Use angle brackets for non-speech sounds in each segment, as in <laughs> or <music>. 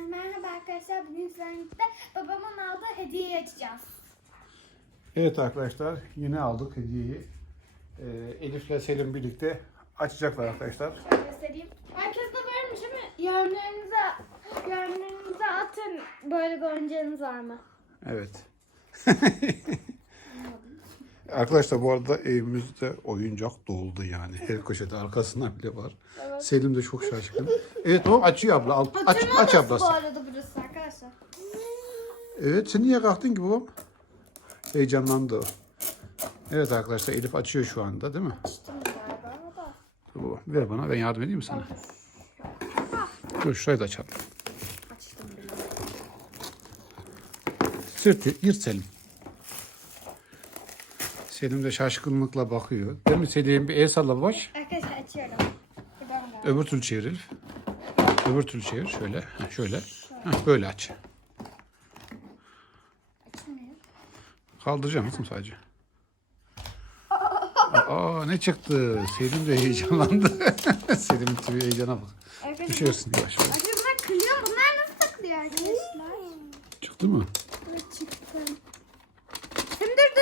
merhaba arkadaşlar. Bugün sizlerle babamın aldığı hediyeyi açacağız. Evet arkadaşlar yine aldık hediyeyi. Ee, Elif'le Selim birlikte açacaklar arkadaşlar. Şöyle göstereyim. Herkes de vermiş ama yorumlarınıza, yorumlarınıza atın. Böyle bir oyuncağınız var mı? Evet. <laughs> arkadaşlar bu arada evimizde oyuncak doldu yani. Her köşede arkasında bile var. Evet. Selim de çok şaşkın. Evet o açıyor abla. Al, aç, aç ablası. bu arada burası arkadaşlar. Evet sen niye kalktın ki babam? Heyecanlandı o. Evet arkadaşlar Elif açıyor şu anda değil mi? Açtım galiba da. Dur baba, ver bana ben yardım edeyim mi sana? Dur şurayı da açalım. Açtım bile. Sırtı yırt Selim. Selim de şaşkınlıkla bakıyor. Değil mi Selim? Bir el salla baş. Arkadaşlar açıyorum. Öbür türlü çevir Elif. Öbür türlü çevir. Şöyle. Heh, şöyle. Heh, böyle aç. Açılmıyor. Kaldıracağım kızım sadece. Aa ne çıktı? Selim de heyecanlandı. <laughs> Selim'in tipi heyecana bak. Arkadaşlar, Düşüyorsun yavaş yavaş. Arkadaşlar bunlar kılıyor. Bunlar nasıl takılıyor arkadaşlar? Çıktı mı? Evet çıktı. Hem dur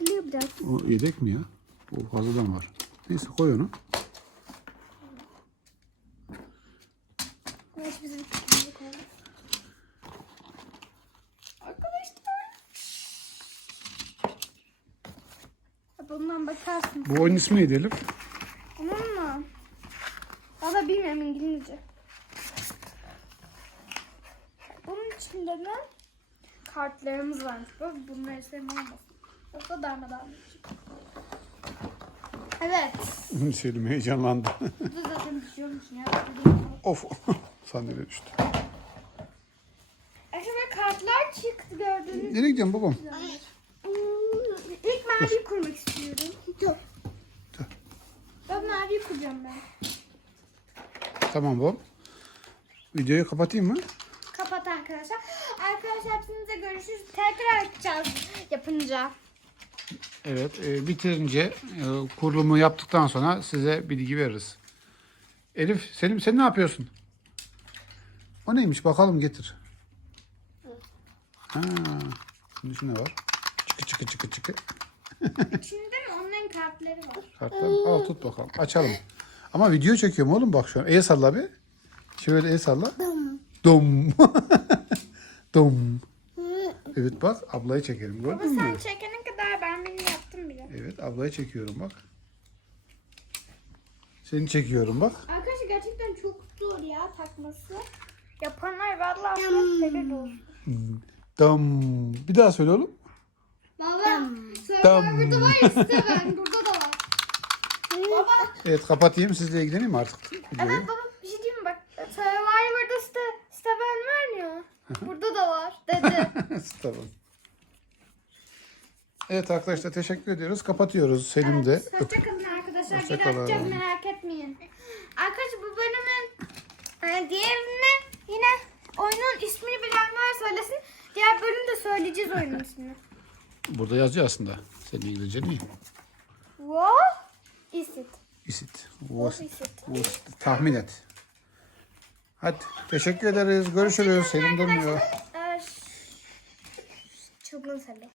bunlar kılıyor biraz. O yedek mi ya? O fazladan var. Neyse koy onu. Evet bizim küçüğümüzü koyduk. Arkadaşlar. Bundan bakarsın. Bu oyun ismi neydi Elif? Tamam mı? Valla bilmiyorum İngilizce. Bunun içinde de kartlarımız varmış. Bak bunları sevmem olmasın. Yoksa darmadağın. Evet. <laughs> Selim heyecanlandı. Bu da zaten düşüyormuş ya. of. <laughs> Sandalye düştü. Arkadaşlar kartlar çıktı gördüğünüz Nereye gidiyorsun babam? İlk maviyi kurmak istiyorum. Ben maviyi kuracağım ben. Tamam babam. Videoyu kapatayım mı? Kapat arkadaşlar. Arkadaşlar hepinize görüşürüz. Tekrar açacağız yapınca. Evet. e, bitirince e, kurulumu yaptıktan sonra size bilgi veririz. Elif, Selim sen ne yapıyorsun? O neymiş bakalım getir. Ha, şimdi şu ne var? Çıkı çıkı çıkı çıkı. <laughs> İçinde mi onların kartları var. Kartlar. Al tut bakalım. Açalım. Ama video çekiyorum oğlum bak şu an. El salla bir. Şöyle el salla. Dom. Dom. <laughs> Evet bak ablayı çekelim. Ama Gördün sen mü? beni yaptım bile. Evet ablayı çekiyorum bak. Seni çekiyorum bak. Arkadaşlar gerçekten çok zor ya takması. Yapanlar vallahi biraz helal olsun. Dom. Bir daha söyle oğlum. Baba Dam. Survivor'da var ya Steven burada da var. baba Evet kapatayım sizle ilgileneyim artık? evet baba bir şey diyeyim mi bak. Survivor'da Ste Steven var ya. Burada da var dedi. <laughs> tamam. Evet arkadaşlar teşekkür ediyoruz. Kapatıyoruz. Selim de. Hoşçakalın arkadaşlar. Hoşça Geri merak etmeyin. Arkadaşlar bu bölümün e, diğerine yine oyunun ismini bilenler söylesin. Diğer bölümde söyleyeceğiz oyunun ismini. <laughs> Burada yazıyor aslında. Senin İngilizce değil. What is it? Isit. What Was, is it? was, tahmin et. Hadi teşekkür ederiz. Görüşürüz. Selim dönmüyor. Arkadaşlar, e, Çılgın Selim.